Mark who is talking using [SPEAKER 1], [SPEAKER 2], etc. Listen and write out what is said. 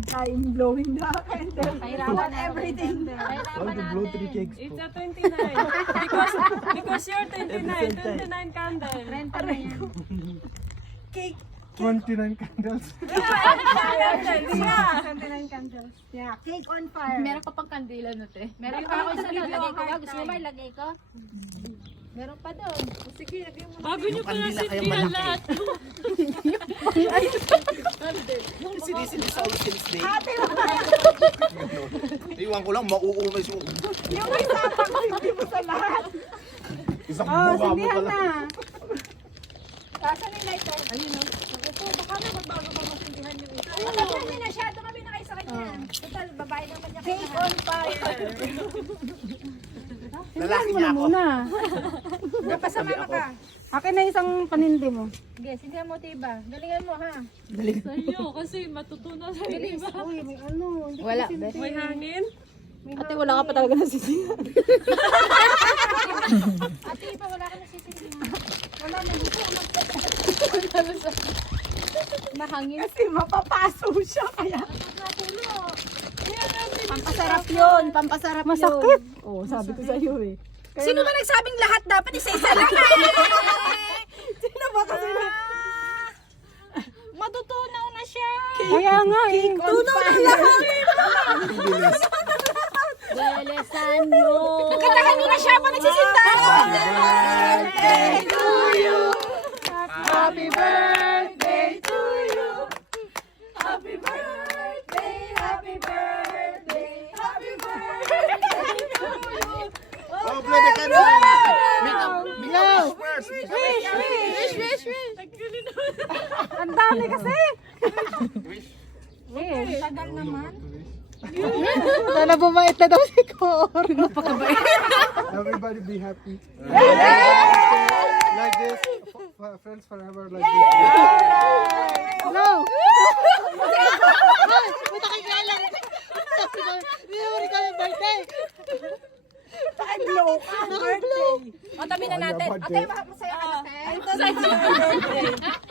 [SPEAKER 1] I'm blowing the candle. Not everything.
[SPEAKER 2] All the blow 3 cakes po.
[SPEAKER 3] It's a 29. Because you're 29. 29 candle.
[SPEAKER 4] Renta na yan.
[SPEAKER 1] Cake.
[SPEAKER 2] 29 candles.
[SPEAKER 3] Candles, yeah.
[SPEAKER 1] 29 candles. Yeah, cake on fire.
[SPEAKER 4] Meron ka pang kandila no, te? Meron pa ako sa lagay ko ba? Gusto mo ba ilagay ko? Meron pa doon.
[SPEAKER 1] Sige, lagyan mo.
[SPEAKER 3] Bago nyo pala sindihan lahat.
[SPEAKER 5] Sinisindi sa all since day.
[SPEAKER 1] Ate mo kaya.
[SPEAKER 5] Iwan ko lang, mauumas yung...
[SPEAKER 1] Yung may sapang hindi mo sa lahat.
[SPEAKER 5] Isang
[SPEAKER 1] Oh,
[SPEAKER 5] buka mo
[SPEAKER 1] sindihan
[SPEAKER 5] pala.
[SPEAKER 1] na. Saan yung lighter? Ayun o. Ito, baka na magbago pa masindihan yung ito.
[SPEAKER 4] Sabihan niyo na siya. Tumabi na kayo sa kanya. Total, babae naman niya kayo.
[SPEAKER 1] Cake on fire.
[SPEAKER 5] Lalaki niya ako.
[SPEAKER 1] Pasama ka. Akin na isang panindi mo.
[SPEAKER 4] Sige, sindihan mo, Tiba. Galingan mo, ha?
[SPEAKER 3] Sa'yo, kasi matutunan sa'yo, di ba?
[SPEAKER 1] Uy, may ano. Hindi
[SPEAKER 4] Wala,
[SPEAKER 1] ko
[SPEAKER 4] best.
[SPEAKER 3] May hangin?
[SPEAKER 1] Ate, wala ka pa talaga nasisihan.
[SPEAKER 4] Ate, Iba, wala ka nasisindihan.
[SPEAKER 1] Wala na dito.
[SPEAKER 4] Mahangin.
[SPEAKER 1] Kasi mapapaso siya kaya. Pampasarap yun. Pampasarap yun. Masakit. Oo, sabi ko sa'yo eh.
[SPEAKER 4] Sino ba nagsabing lahat dapat isa-isa lang?
[SPEAKER 1] Sino ba kasi na?
[SPEAKER 4] Matutunaw na siya.
[SPEAKER 1] Kaya nga eh. Tunaw na lahat.
[SPEAKER 4] Belesan nyo. Kantahan nyo na siya pa nagsisindahan.
[SPEAKER 1] Birthday to you. Happy birthday to you. Happy birthday, happy birthday, happy birthday to you.
[SPEAKER 5] Oh, blow the candle! Make a wish first!
[SPEAKER 4] Wish.
[SPEAKER 1] Ang dami kasi.
[SPEAKER 5] Wish.
[SPEAKER 1] Tagal naman. Sana bumait na daw si Cor.
[SPEAKER 2] Everybody be happy. Like this. Friends forever like this.
[SPEAKER 1] No. Blow ka. Birthday.
[SPEAKER 4] O, tabi na natin.
[SPEAKER 2] Birthday.
[SPEAKER 4] Ate, masaya ka na, te.
[SPEAKER 3] Sa'yo, birthday.